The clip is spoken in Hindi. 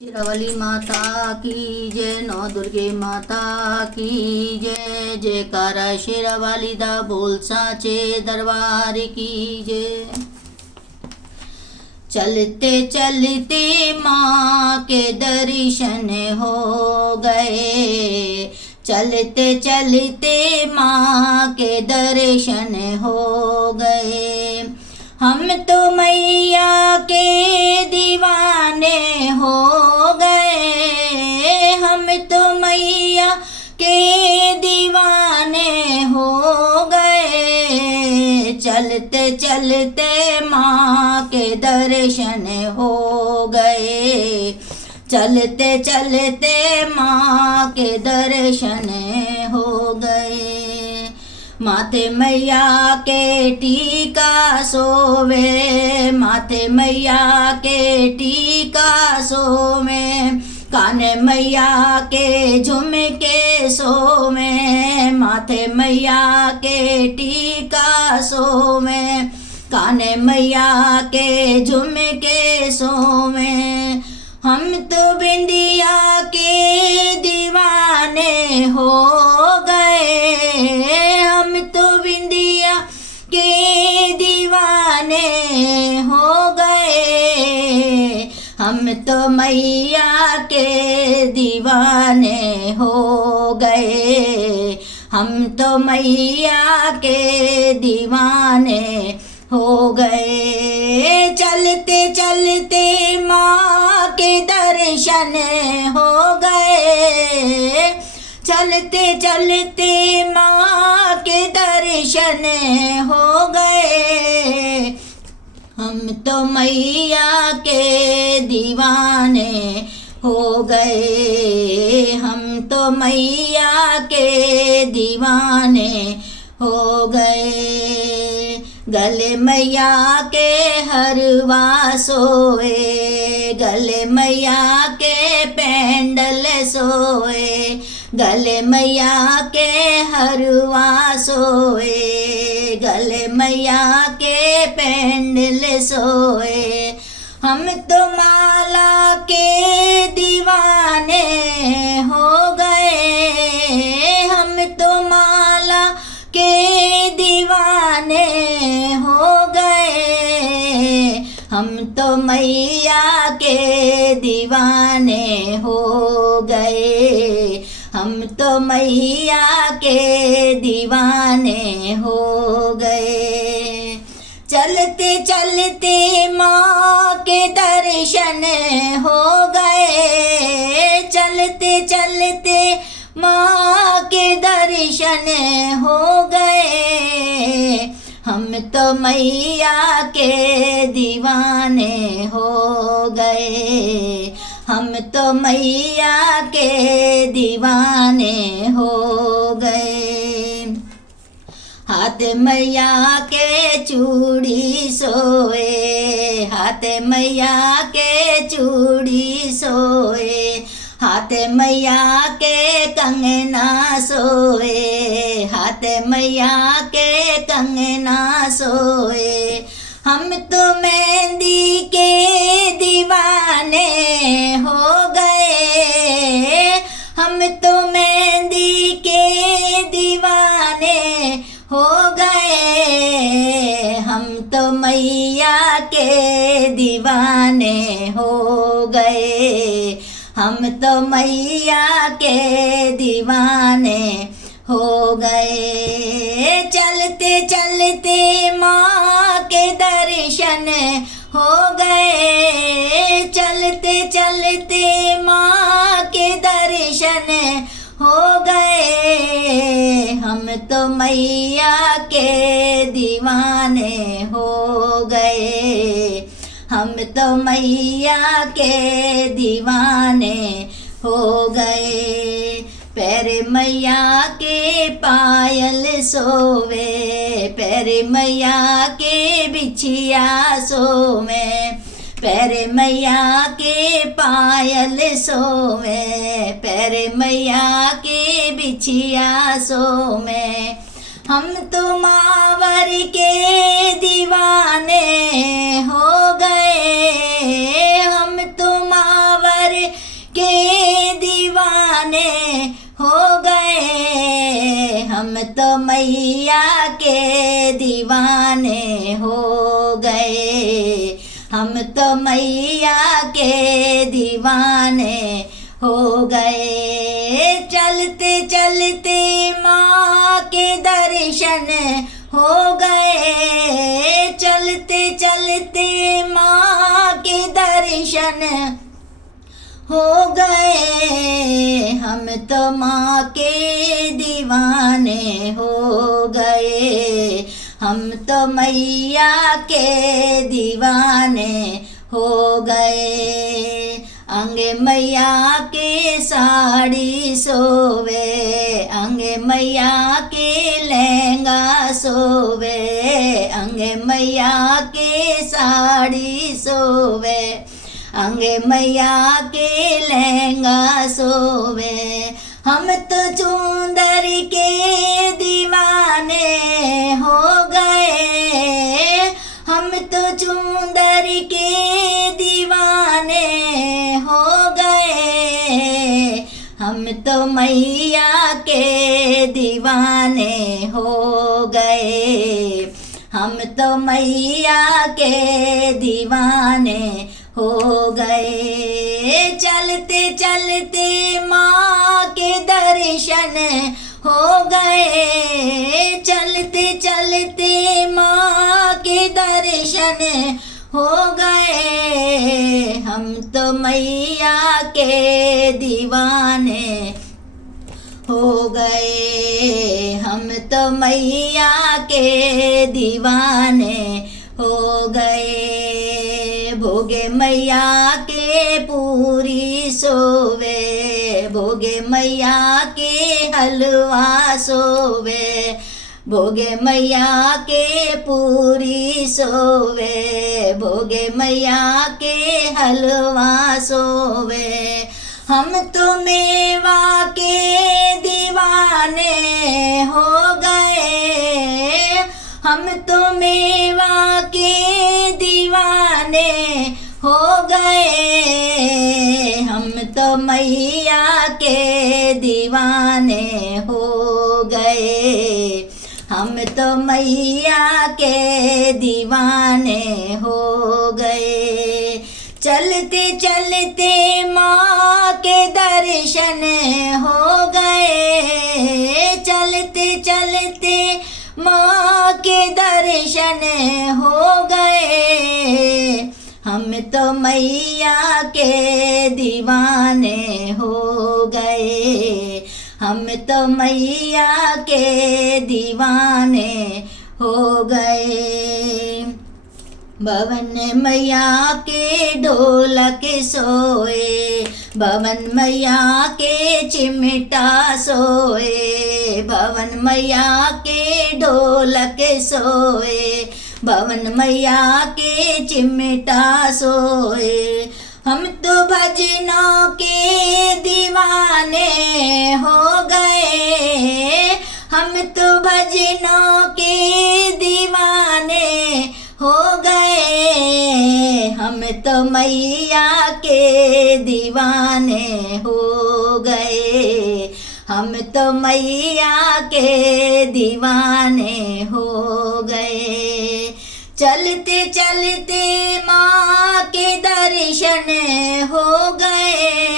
शेरावाली माता की जय, नौ दुर्गे माता की जय। जयकारा शेरावाली दा बोल साचे दरबार की जय। चलते चलते माँ के दर्शन हो गए, चलते चलते माँ के दर्शन हो गए। हम तो मैया के दीवाने हो गए, हम तो मैया के दीवाने हो गए। चलते चलते माँ के दर्शन हो गए, चलते चलते माँ के दर्शन हो गए। माथे मैया के टीका सोवे, माथे मैया के टीका सोवे। काने मैया के झुमके सोवे, माथे मैया के टीका सोवे। काने मैया के झुमके सोवे। हम तो बिंदिया के दीवाने हो गए, हम तो बिंदिया के दीवाने हो गए। हम तो मैया के दीवाने हो गए, हम तो मैया के दीवाने हो गए। चलते चलते माँ के दर्शन हो गए, चलते चलते माँ के दर्शन हो गए। हम तो मैया के दीवाने हो गए, हम तो मैया के दीवाने हो गए। गले मैया के हरवा सोए, गले मैया के पेंडल सोए। गले मैया के हरवा सोए, गले मैया के पेंडल सोए। हम तो माला के दीवाने हो गए, हम तो माला के दीवाने हो गए। हम तो मैया के दीवाने हो गए, हम तो मैया के दीवाने हो गए। चलते चलते माँ के दर्शन हो गए, चलते चलते माँ के दर्शन हो गए। हम तो मैया के दीवाने हो गए, हम तो मैया के दीवाने हो गए। हाथ मैया के चूड़ी सोए, हाथ मैया के चूड़ी सोए। हाथ मैया के कंगना सोए, हाथ मैया के कंगना सोए। हम तो मेहंदी के दीवाने हो गए, हम तो मेहंदी के दीवाने हो गए। हम तो मैया के दीवाने हो गए, हम तो मैया के दीवाने हो गए। चलते चलते माँ के दर्शन हो गए, चलते चलते माँ के दर्शन हो गए। हम तो मैया के दीवाने हो गए, हम तो मैया के दीवाने हो गए। पैर मैया के पायल सोवे, पैर मैया के बिछिया सोवे। पैर मैया के पायल सोवे, पैर मैया के बिछिया सोवे। हम तो मावर के दीवाने हो गए, हम तो मावर दीवाने हो गए, हम तो मैया के दीवाने हो गए, हम तो मैया के दीवाने हो गए। चलते चलते माँ के दर्शन हो गए, चलते चलते माँ के दर्शन हो गए, हम तो माँ के दीवाने हो गए, हम तो मैया के दीवाने हो गए। अंगे मैया के साड़ी सोवे, अंगे मैया के लहंगा सोवे, अंगे मैया के साड़ी सोवे, अंगे मैया के लहंगा सोवे। हम तो चुंदर के दीवाने हो गए, हम तो चुंदर के दीवाने हो गए, हम तो मैया के दीवाने हो गए, हम तो मैया के दीवाने हो गए। चलते चलते माँ के दर्शन हो गए, चलते चलते माँ के दर्शन हो गए, हम तो मैया के दीवाने हो गए, हम तो मैया के दीवाने हो गए। भोगे मैया के पूरी सोवे, भोगे मैया के हलवा सोवे, भोगे मैया के पूरी सोवे, भोगे मैया के हलवा सोवे। हम तो मेवा के दीवाने हो गए, हम तो मेवा के दीवाने हो गए, हम तो मैया के दीवाने हो गए, हम तो मैया के दीवाने हो गए। चलते चलते माँ के दर्शन हो गए, चलते चलते माँ के दर्शन हो गए, हम तो मैया के दीवाने हो गए, हम तो मैया के दीवाने हो गए। भवन मैया के ढोलक सोए, भवन मैया के चिमटा सोए, भवन मैया के ढोलक सोए, भवन मैया के चिमटा सोए। हम तो भजनों के दीवाने हो गए, हम तो भजनों के दीवाने हो गए, हम तो मैया के दीवाने हो गए, हम तो मैया के दीवाने हो गए। चलते चलते माँ के दर्शन हो गए,